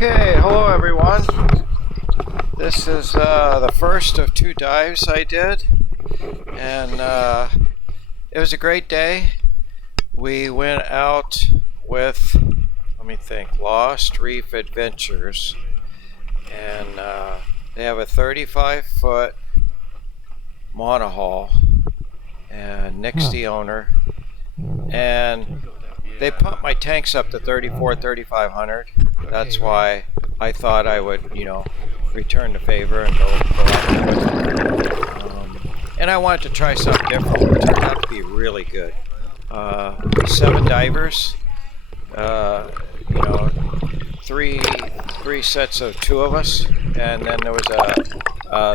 Okay, hello everyone. This is the first of 2 dives I did, and it was a great day. We went out with, let me think, Lost Reef Adventures, and they have a 35-foot monohull, and Nick's the owner, and they pumped my tanks up to 3,500. That's why I thought I would, return the favor and go out. And I wanted to try something different. It turned out to be really good. 7 divers, three sets of 2 of us, and then there was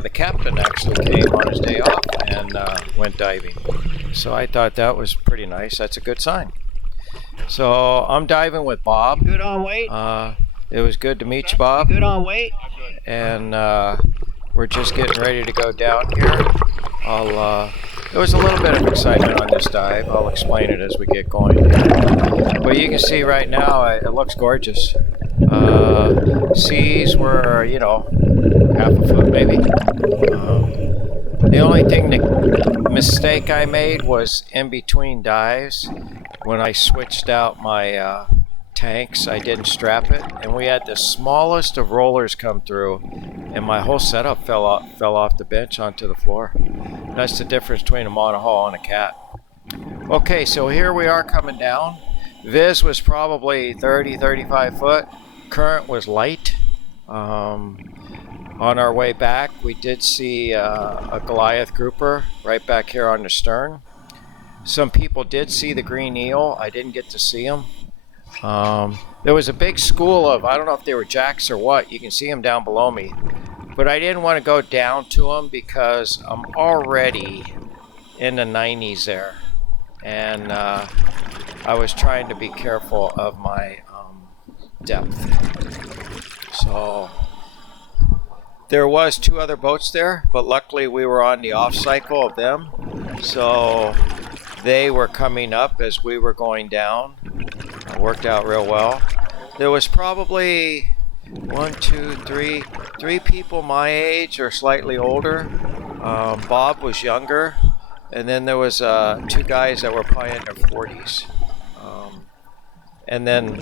the captain actually came on his day off and went diving. So I thought that was pretty nice. That's a good sign. So I'm diving with Bob. You good on weight? It was good to meet you, Bob. You good on weight? And we're just getting ready to go down here. There was a little bit of excitement on this dive. I'll explain it as we get going. But you can see right now it looks gorgeous. Seas were, half a foot maybe. The only mistake I made was in between dives. When I switched out my tanks, I didn't strap it, and we had the smallest of rollers come through, and my whole setup fell off the bench onto the floor. That's the difference between a monohull and a cat. Okay, so here we are coming down. Viz was probably 35 foot. Current was light. On our way back, we did see a Goliath grouper right back here on the stern. Some people did see the green eel. I didn't get to see them. There was a big school of, I don't know if they were jacks or what. You can see them down below me. But I didn't want to go down to them because I'm already in the 90s there. And I was trying to be careful of my depth. So there was 2 other boats there, but luckily we were on the off cycle of them. So they were coming up as we were going down. It worked out real well. There was probably 3 people my age or slightly older. Bob was younger, and then there was 2 guys that were probably in their 40s. And then,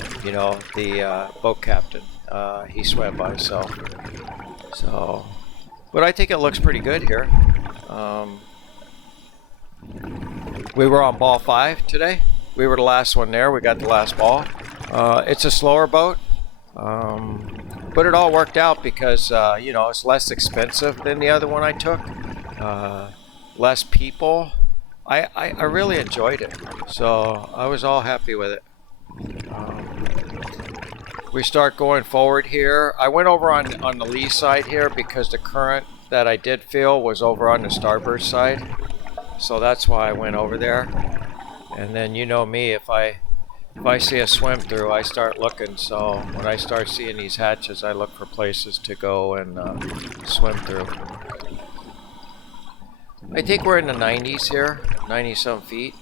the boat captain, he swam by himself. So, but I think it looks pretty good here. We were on ball 5 today. We were the last one there. We got the last ball. It's a slower boat, but it all worked out because it's less expensive than the other one I took. Less people. I really enjoyed it, so I was all happy with it. We start going forward here. I went over on the lee side here because the current that I did feel was over on the starboard side. So that's why I went over there. And then you know me, if I see a swim through, I start looking. So when I start seeing these hatches, I look for places to go and swim through. I think we're in the 90s here, 90-some feet.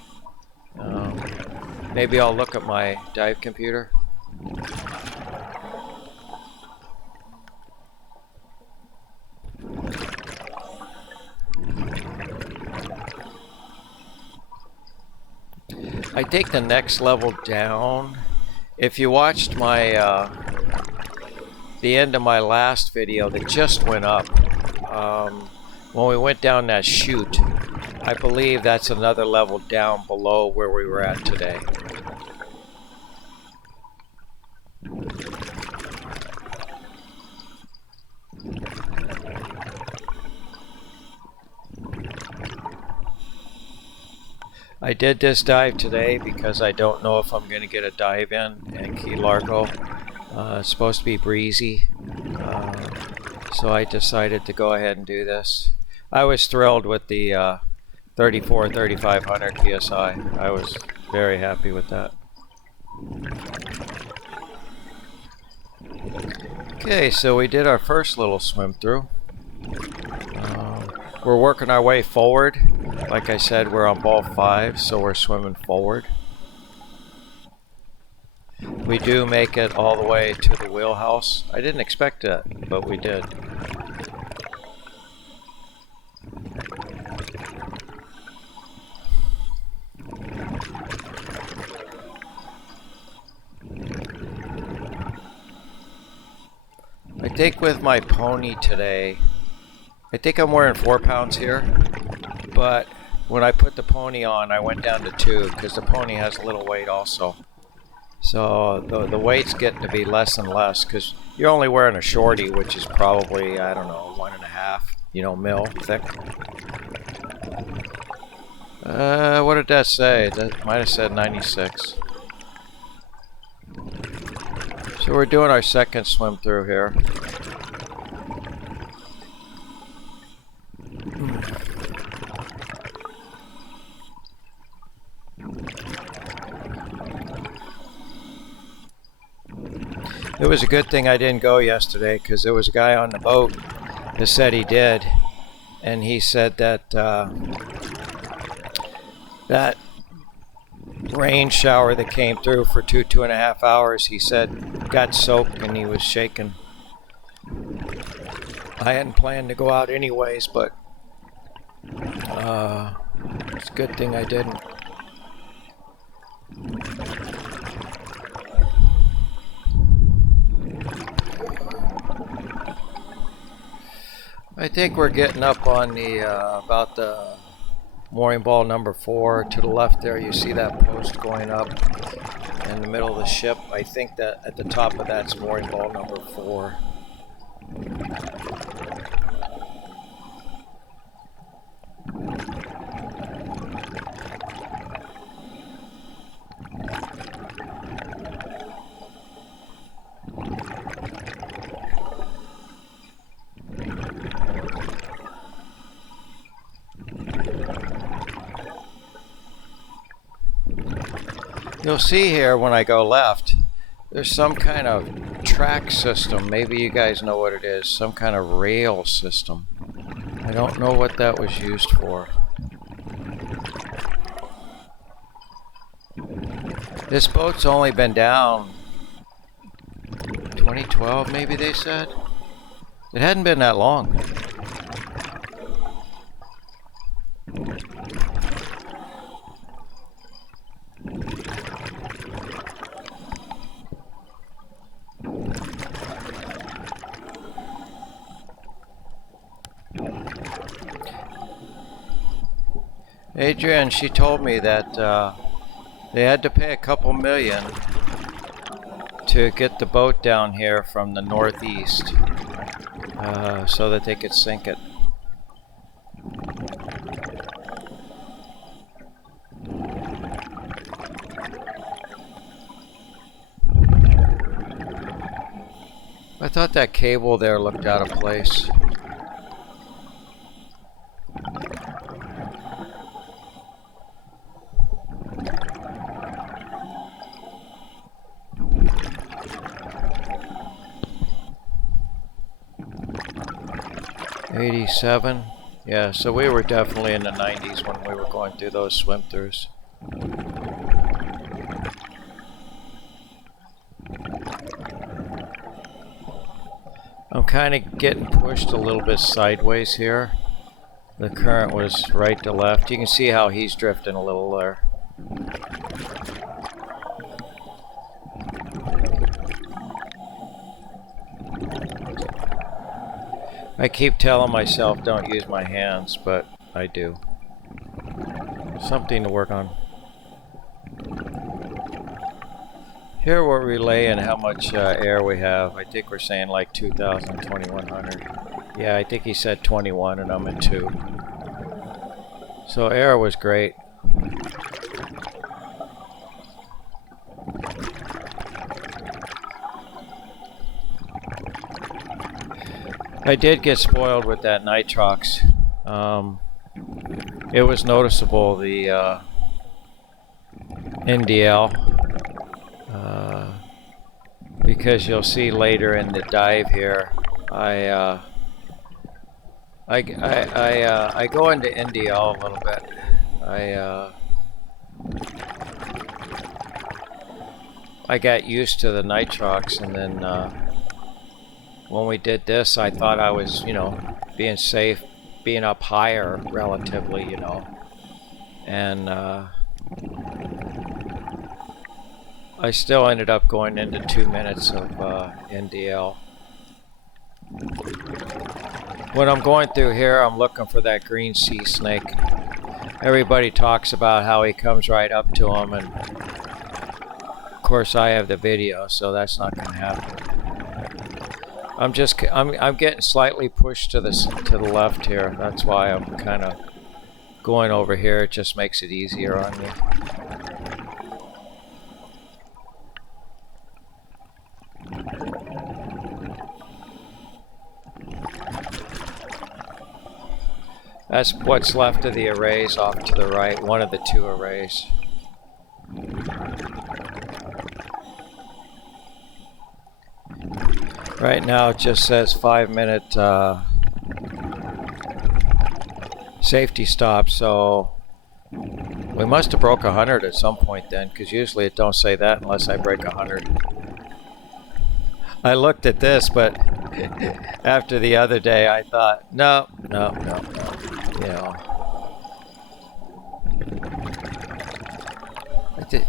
Maybe I'll look at my dive computer. I think the next level down, if you watched my the end of my last video that just went up, when we went down that chute, I believe that's another level down below where we were at today. I did this dive today because I don't know if I'm going to get a dive in Key Largo. It's supposed to be breezy, so I decided to go ahead and do this. I was thrilled with the 3,500 PSI. I was very happy with that. Okay, so we did our first little swim through. We're working our way forward. Like I said, we're on ball 5, so we're swimming forward. We do make it all the way to the wheelhouse. I didn't expect it, but we did. I think with my pony today, I think I'm wearing 4 pounds here, but when I put the pony on, I went down to 2 because the pony has a little weight also. So the weight's getting to be less and less because you're only wearing a shorty, which is probably, I don't know, 1.5, mil thick. What did that say? That might have said 96. So we're doing our second swim through here. It was a good thing I didn't go yesterday because there was a guy on the boat that said he did, and he said that that rain shower that came through for 2.5 hours, he said got soaked and he was shaking. I hadn't planned to go out anyways, but it's a good thing I didn't. I think we're getting up on the about the mooring ball number 4 to the left there. You see that post going up in the middle of the ship. I think that at the top of that's mooring ball number 4. You'll see here when I go left, there's some kind of track system. Maybe you guys know what it is. Some kind of rail system. I don't know what that was used for. This boat's only been down 2012, maybe they said. It hadn't been that long. Adrian, she told me that they had to pay a couple million to get the boat down here from the northeast so that they could sink it. I thought that cable there looked out of place. '87, yeah, so we were definitely in the 90s when we were going through those swim throughs. I'm kind of getting pushed a little bit sideways here. The current was right to left. You can see how he's drifting a little there. I keep telling myself don't use my hands, but I do. Something to work on. Here we're relaying how much air we have. I think we're saying like 2,000, 2,100. Yeah, I think he said 21 and I'm at 2. So air was great. I did get spoiled with that nitrox. It was noticeable, the NDL, because you'll see later in the dive here, I go into NDL a little bit. I got used to the nitrox, and then when we did this, I thought I was, you know, being safe, being up higher relatively, you know, and I still ended up going into 2 minutes of NDL. When I'm going through here, I'm looking for that green sea snake. Everybody talks about how he comes right up to him, and of course I have the video, so that's not going to happen. I'm getting slightly pushed to the left here. That's why I'm kind of going over here. It just makes it easier on me. That's what's left of the arrays off to the right, one of the 2 arrays. Right now it just says 5-minute safety stop, so we must have broke 100 at some point then, because usually it don't say that unless I break 100. I looked at this, but after the other day I thought, no. You know.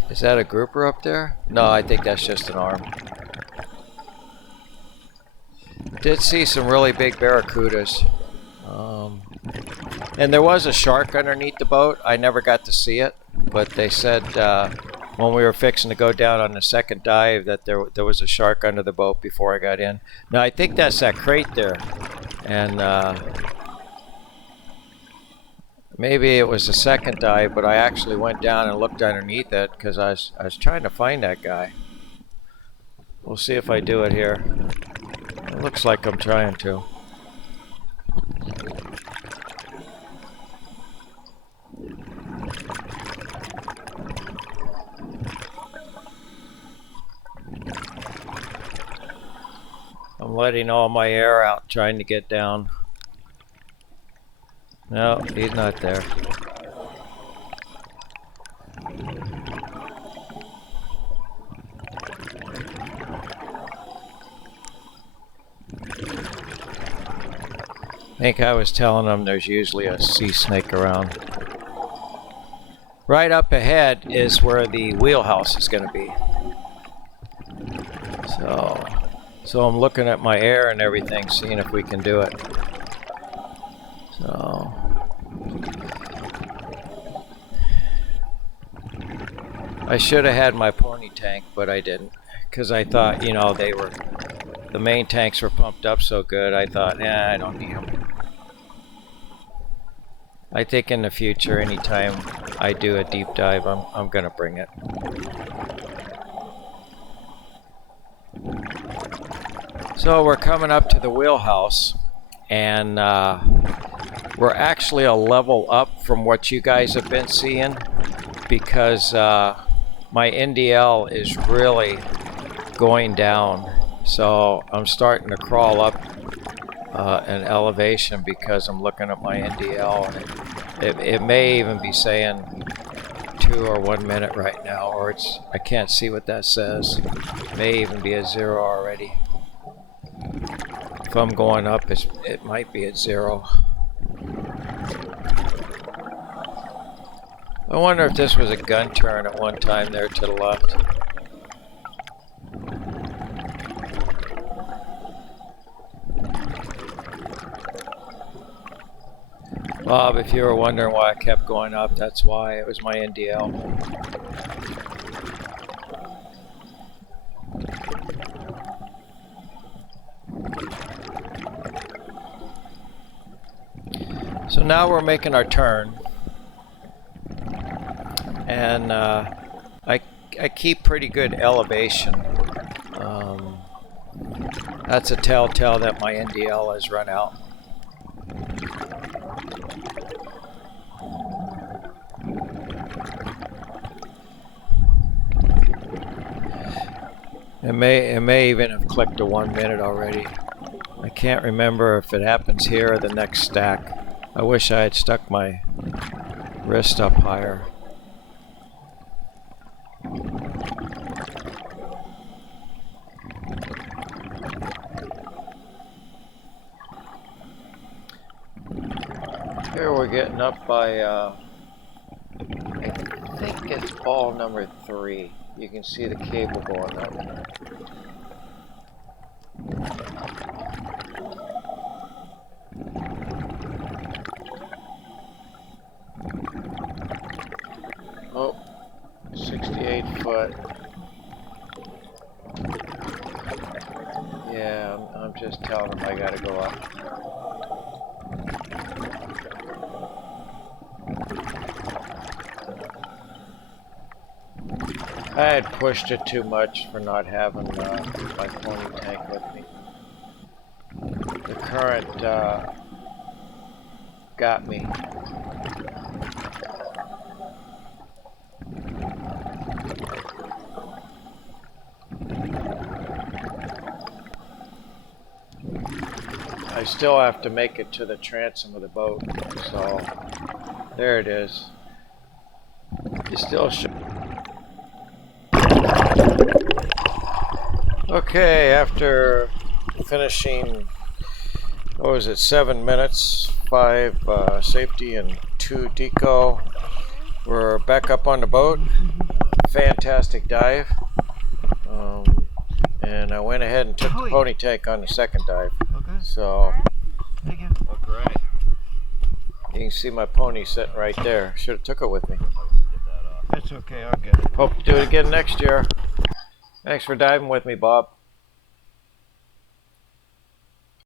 Is that a grouper up there? No, I think that's just an arm. Did see some really big barracudas. And there was a shark underneath the boat. I never got to see it, but they said when we were fixing to go down on the second dive that there was a shark under the boat before I got in. Now I think that's that crate there, and maybe it was the second dive, but I actually went down and looked underneath it because I was trying to find that guy. We'll see if I do it here. It looks like I'm trying to. I'm letting all my air out, trying to get down. No, he's not there. I think I was telling them there's usually a sea snake around. Right up ahead is where the wheelhouse is going to be. So I'm looking at my air and everything, seeing if we can do it. So I should have had my pony tank, but I didn't, because I thought, you know, the main tanks were pumped up so good. I thought, I don't need them. I think in the future, anytime I do a deep dive, I'm gonna bring it. So we're coming up to the wheelhouse, and we're actually a level up from what you guys have been seeing, because my NDL is really going down. So I'm starting to crawl up an elevation because I'm looking at my NDL. And it may even be saying 2 or 1 minute right now, or I can't see what that says. It may even be at 0 already. If I'm going up, it might be at 0. I wonder if this was a gun turn at one time there to the left. Bob, if you were wondering why I kept going up, that's why. It was my NDL. So now we're making our turn, and I keep pretty good elevation. That's a telltale that my NDL has run out. It may even have clicked to 1 minute already. I can't remember if it happens here or the next stack. I wish I had stuck my wrist up higher. Here we're getting up by, I think it's ball number 3. You can see the cable going up. Oh, 68 foot. Yeah, I'm just telling them I gotta go up. I had pushed it too much for not having my pony tank with me. The current got me. I still have to make it to the transom of the boat, so there it is. You still should. Okay, after finishing, what was it, 7 minutes, 5 safety and 2 deco, we're back up on the boat. Fantastic dive. And I went ahead and took the pony tank on the second dive. Okay. So, okay. You can see my pony sitting right there. Should have took it with me. That's okay, I'll get it. Hope to do it again next year. Thanks for diving with me, Bob.